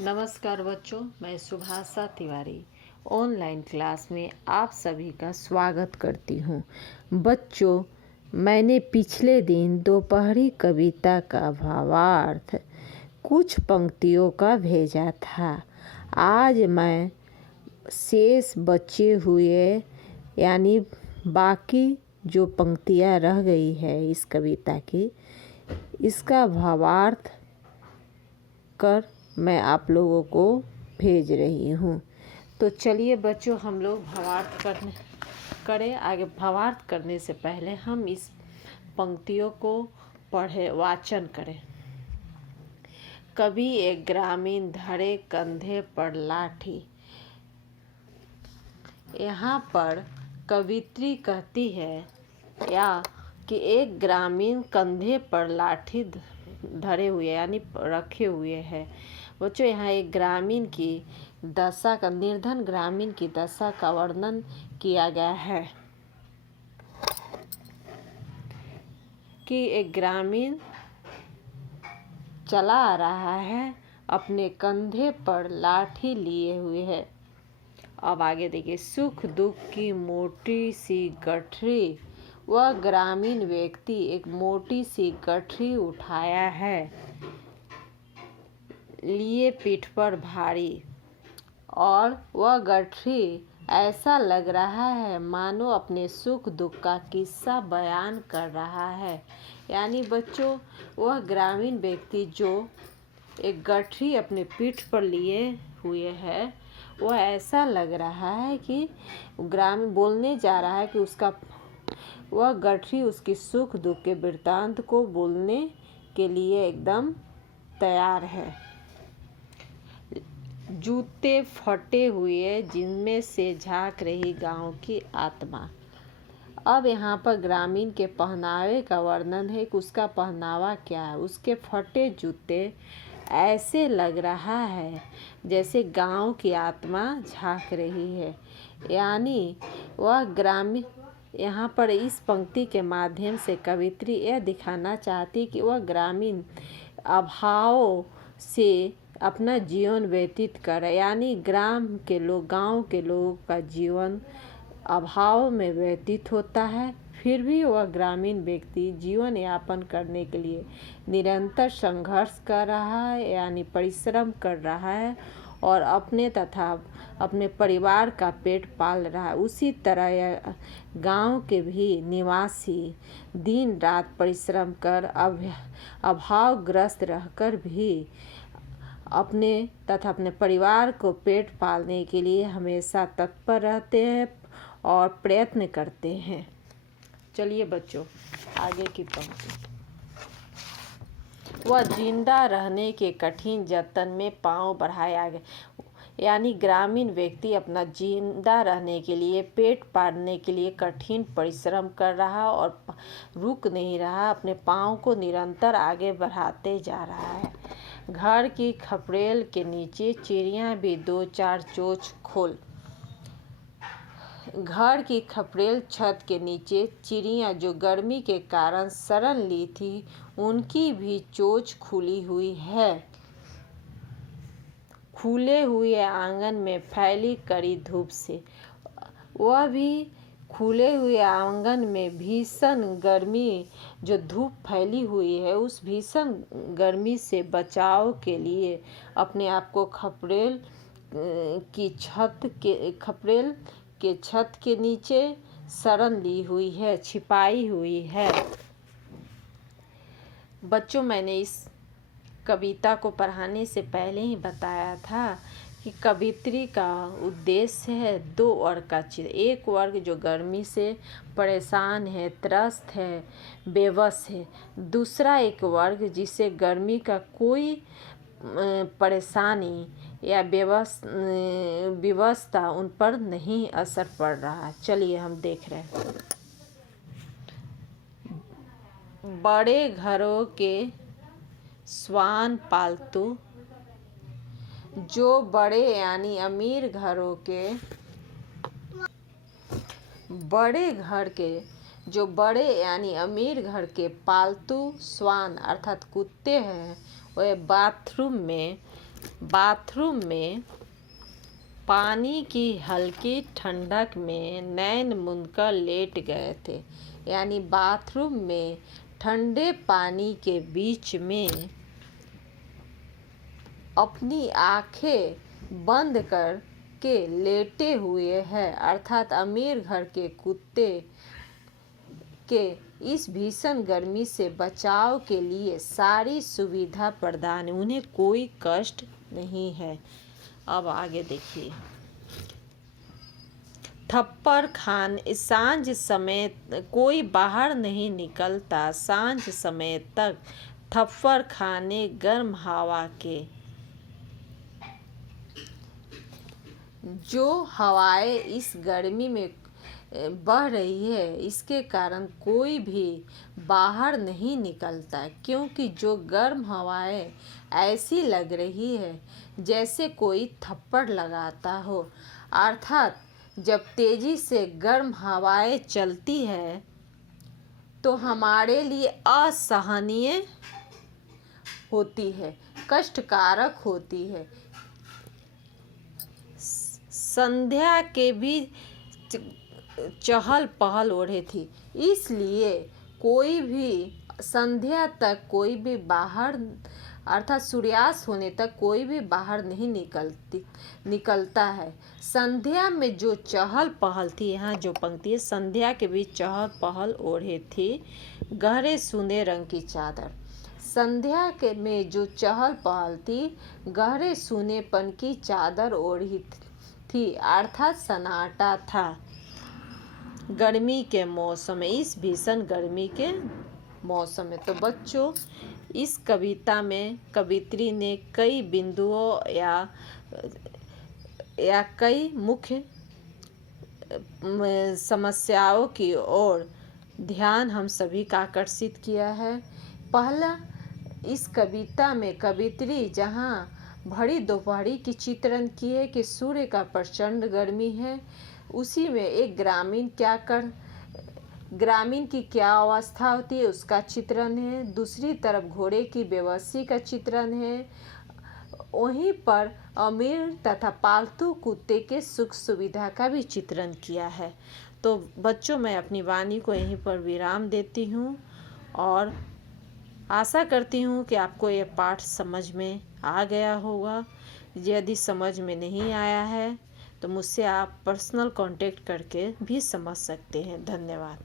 नमस्कार बच्चों, मैं सुभाषा तिवारी ऑनलाइन क्लास में आप सभी का स्वागत करती हूँ। बच्चों, मैंने पिछले दिन दोपहरी कविता का भावार्थ कुछ पंक्तियों का भेजा था। आज मैं शेष बचे हुए यानी बाकी जो पंक्तियाँ रह गई है इस कविता की, इसका भावार्थ कर मैं आप लोगों को भेज रही हूँ। तो चलिए बच्चों, हम लोग भावार्थ करें। आगे भावार्थ करने से पहले हम इस पंक्तियों को वाचन करें। कभी एक ग्रामीण धरे कंधे पर लाठी। यहाँ पर कवित्री कहती है या कि एक ग्रामीण कंधे पर लाठी धरे हुए यानी रखे हुए हैं। बच्चों, यहाँ एक ग्रामीण की दशा का निर्धन ग्रामीण की दशा का वर्णन किया गया है कि एक ग्रामीण चला आ रहा है, अपने कंधे पर लाठी लिए हुए है। अब आगे देखिए, सुख दुख की मोटी सी गठरी। वह ग्रामीण व्यक्ति एक मोटी सी गठरी उठाया है, लिए पीठ पर भारी, और वह गठरी ऐसा लग रहा है मानो अपने सुख दुख का किस्सा बयान कर रहा है। यानी बच्चों, वह ग्रामीण व्यक्ति जो एक गठरी अपने पीठ पर लिए हुए है, वह ऐसा लग रहा है कि ग्रामीण बोलने जा रहा है कि वह गठरी उसकी सुख दुख के वृत्तांत को बोलने के लिए एकदम तैयार है। जूते फटे हुए जिनमें से झांक रही गांव की आत्मा। अब यहाँ पर ग्रामीण के पहनावे का वर्णन है कि उसका पहनावा क्या है। उसके फटे जूते ऐसे लग रहा है जैसे गांव की आत्मा झांक रही है। यानी वह ग्रामीण, यहाँ पर इस पंक्ति के माध्यम से कवित्री यह दिखाना चाहती कि वह ग्रामीण अभाव से अपना जीवन व्यतीत कर, यानी गांव के लोगों का जीवन अभाव में व्यतीत होता है। फिर भी वह ग्रामीण व्यक्ति जीवन यापन करने के लिए निरंतर संघर्ष कर रहा है, यानी परिश्रम कर रहा है और अपने तथा अपने परिवार का पेट पाल रहा है। उसी तरह यह गांव के भी निवासी दिन रात परिश्रम कर अभावग्रस्त रहकर भी अपने तथा अपने परिवार को पेट पालने के लिए हमेशा तत्पर रहते हैं और प्रयत्न करते हैं। चलिए बच्चों, आगे की पंक्ति। वह जिंदा रहने के कठिन जतन में पांव बढ़ाया गया। यानी ग्रामीण व्यक्ति अपना जिंदा रहने के लिए, पेट पालने के लिए कठिन परिश्रम कर रहा और रुक नहीं रहा, अपने पांव को निरंतर आगे बढ़ाते जा रहा है। घर की खपरेल के नीचे चिड़ियाँ भी दो चार चोंच खोल। घर की खपरेल छत के नीचे चिड़ियाँ जो गर्मी के कारण शरण ली थी, उनकी भी चोंच खुली हुई है। खुले हुए आंगन में फैली कड़ी धूप से। वह भी खुले हुए आंगन में भीषण गर्मी जो धूप फैली हुई है, उस भीषण गर्मी से बचाव के लिए अपने आप को खपरेल के छत के नीचे शरण ली हुई है, छिपाई हुई है। बच्चों, मैंने इस कविता को पढ़ाने से पहले ही बताया था कि कवित्री का उद्देश्य है दो वर्ग का चित्र। एक वर्ग जो गर्मी से परेशान है, त्रस्त है, बेबस है। दूसरा एक वर्ग जिसे गर्मी का कोई परेशानी या विवशता उन पर नहीं असर पड़ रहा। चलिए हम देख रहे हैं। बड़े घरों के श्वान पालतू। जो बड़े यानी अमीर घरों के घर के पालतू श्वान अर्थात कुत्ते हैं, वह बाथरूम में बाथरूम में पानी की हल्की ठंडक में नैन मूंदकर लेट गए थे। यानी बाथरूम में ठंडे पानी के बीच में अपनी आंखें बंद कर के लेटे हुए हैं। अर्थात अमीर घर के कुत्ते के इस भीषण गर्मी से बचाव के लिए सारी सुविधा प्रदान, उन्हें कोई कष्ट नहीं है। अब आगे देखिए। थप्पड़ खान सांझ समय कोई बाहर नहीं निकलता, सांझ समय तक थप्पड़ खाने गर्म हवा के। जो हवाएं इस गर्मी में बह रही है, इसके कारण कोई भी बाहर नहीं निकलता, क्योंकि जो गर्म हवाएं ऐसी लग रही है जैसे कोई थप्पड़ लगाता हो। अर्थात जब तेजी से गर्म हवाएं चलती है तो हमारे लिए असहनीय होती है, कष्टकारक होती है। संध्या के भी चहल पहल ओढ़े थी, इसलिए कोई भी संध्या तक कोई भी बाहर, अर्थात सूर्यास्त होने तक कोई भी बाहर नहीं निकलता है। संध्या में जो चहल पहल थी, यहाँ जो पंक्ति है, संध्या के बीच चहल पहल ओढ़े थी गहरे सुने रंग की चादर। संध्या के में जो चहल पहल थी गहरे सूनेपन की चादर ओढ़ी थी, अर्थात सन्नाटा था। गर्मी के मौसम में, इस भीषण गर्मी के मौसम में। तो बच्चों, इस कविता में कवित्री ने कई बिंदुओं या कई मुख्य समस्याओं की ओर ध्यान हम सभी का आकर्षित किया है। पहला, इस कविता में कवित्री जहाँ भरी दोपहरी की चित्रण की है कि सूर्य का प्रचंड गर्मी है, उसी में एक ग्रामीण की क्या अवस्था होती है उसका चित्रण है। दूसरी तरफ घोड़े की बेबसी का चित्रण है। वहीं पर अमीर तथा पालतू कुत्ते के सुख सुविधा का भी चित्रण किया है। तो बच्चों, मैं अपनी वाणी को यहीं पर विराम देती हूँ और आशा करती हूँ कि आपको ये पाठ समझ में आ गया होगा। यदि समझ में नहीं आया है तो मुझसे आप पर्सनल कांटेक्ट करके भी समझ सकते हैं। धन्यवाद।